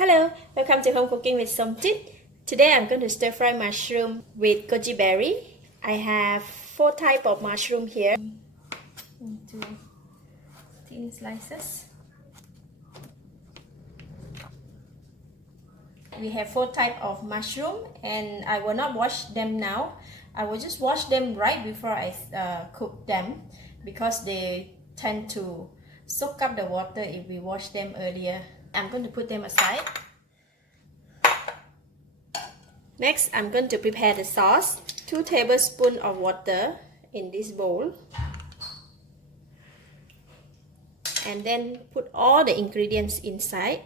Hello, welcome to Home Cooking with Somjit. Today I'm going to stir fry mushroom with goji berry. I have 4 types of mushroom here. Into thin slices. We have 4 types of mushroom and I will not wash them now. I will just wash them right before I cook them because they tend to soak up the water if we wash them earlier. I'm going to put them aside. Next, I'm going to prepare the sauce. 2 tablespoons of water in this bowl. And then put all the ingredients inside.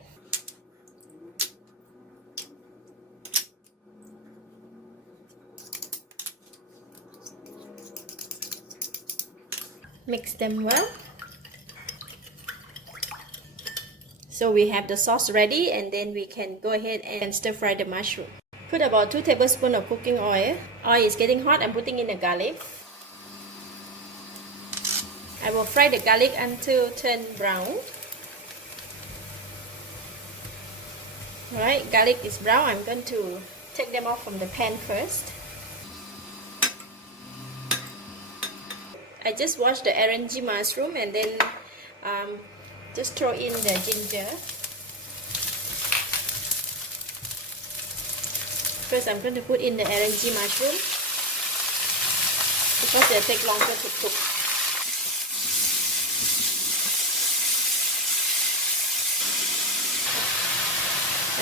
Mix them well. So we have the sauce ready, and then we can go ahead and stir fry the mushroom. Put about 2 tablespoons of cooking oil. Oil is getting hot. I'm putting in the garlic. I will fry the garlic until turn brown. Alright, garlic is brown. I'm going to take them off from the pan first. I just washed the Enoki mushroom and then just throw in the ginger. First, I'm going to put in the Enoki mushroom because they take longer to cook.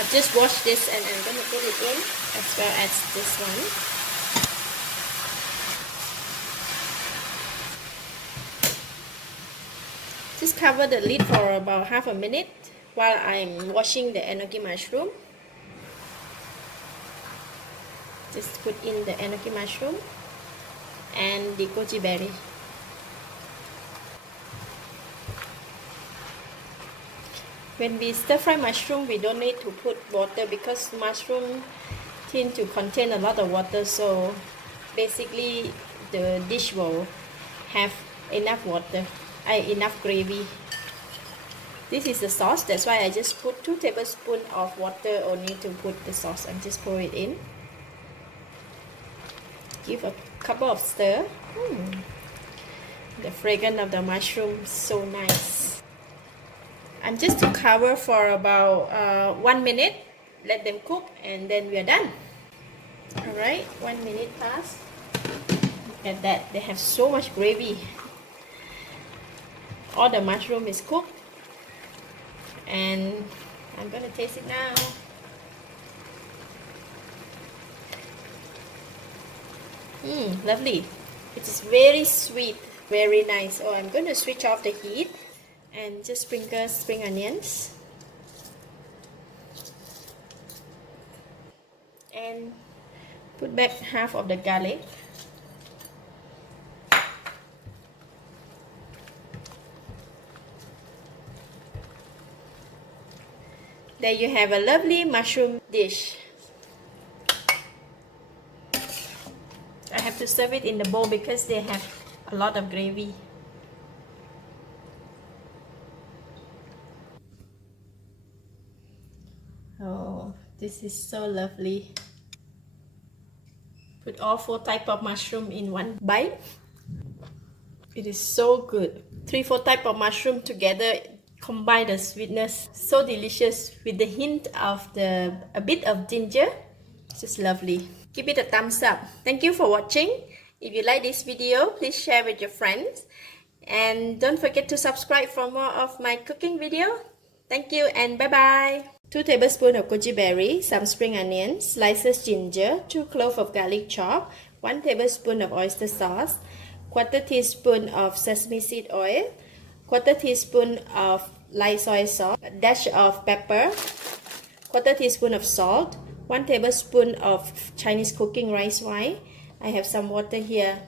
I've just washed this and I'm going to put it in as well as this one. Just cover the lid for about half a minute while I'm washing the Enoki mushroom. Just put in the Enoki mushroom and the goji berry. When we stir fry mushroom, we don't need to put water because mushroom tend to contain a lot of water, so basically the dish will have enough water. Enough gravy. This is the sauce, that's why I just put 2 tablespoons of water only to put the sauce and just pour it in. Give a couple of stir. The fragrance of the mushroom, so nice. I'm just to cover for about 1 minute. Let them cook and then we are done. Alright, 1 minute passed. Look at that, they have so much gravy. All the mushroom is cooked and I'm going to taste it now. Lovely. It is very sweet, very nice. Oh, I'm going to switch off the heat and just sprinkle spring onions and put back half of the garlic. There you have a lovely mushroom dish. I have to serve it in the bowl because they have a lot of gravy. Oh, this is so lovely. Put all 4 types of mushroom in one bite. It is so good. 3-4 types of mushroom together combine the sweetness, so delicious with the hint of a bit of ginger. Just lovely. Give it a thumbs up. Thank you for watching. If you like this video, please share with your friends and don't forget to subscribe for more of my cooking video. Thank you and bye bye. 2 tablespoons of goji berry, some spring onions, slices ginger, 2 cloves of garlic chop, 1 tablespoon of oyster sauce, 1/4 teaspoon of sesame seed oil, 1/4 teaspoon of light soy sauce, a dash of pepper, 1/4 teaspoon of salt, 1 tablespoon of Chinese cooking rice wine. I have some water here.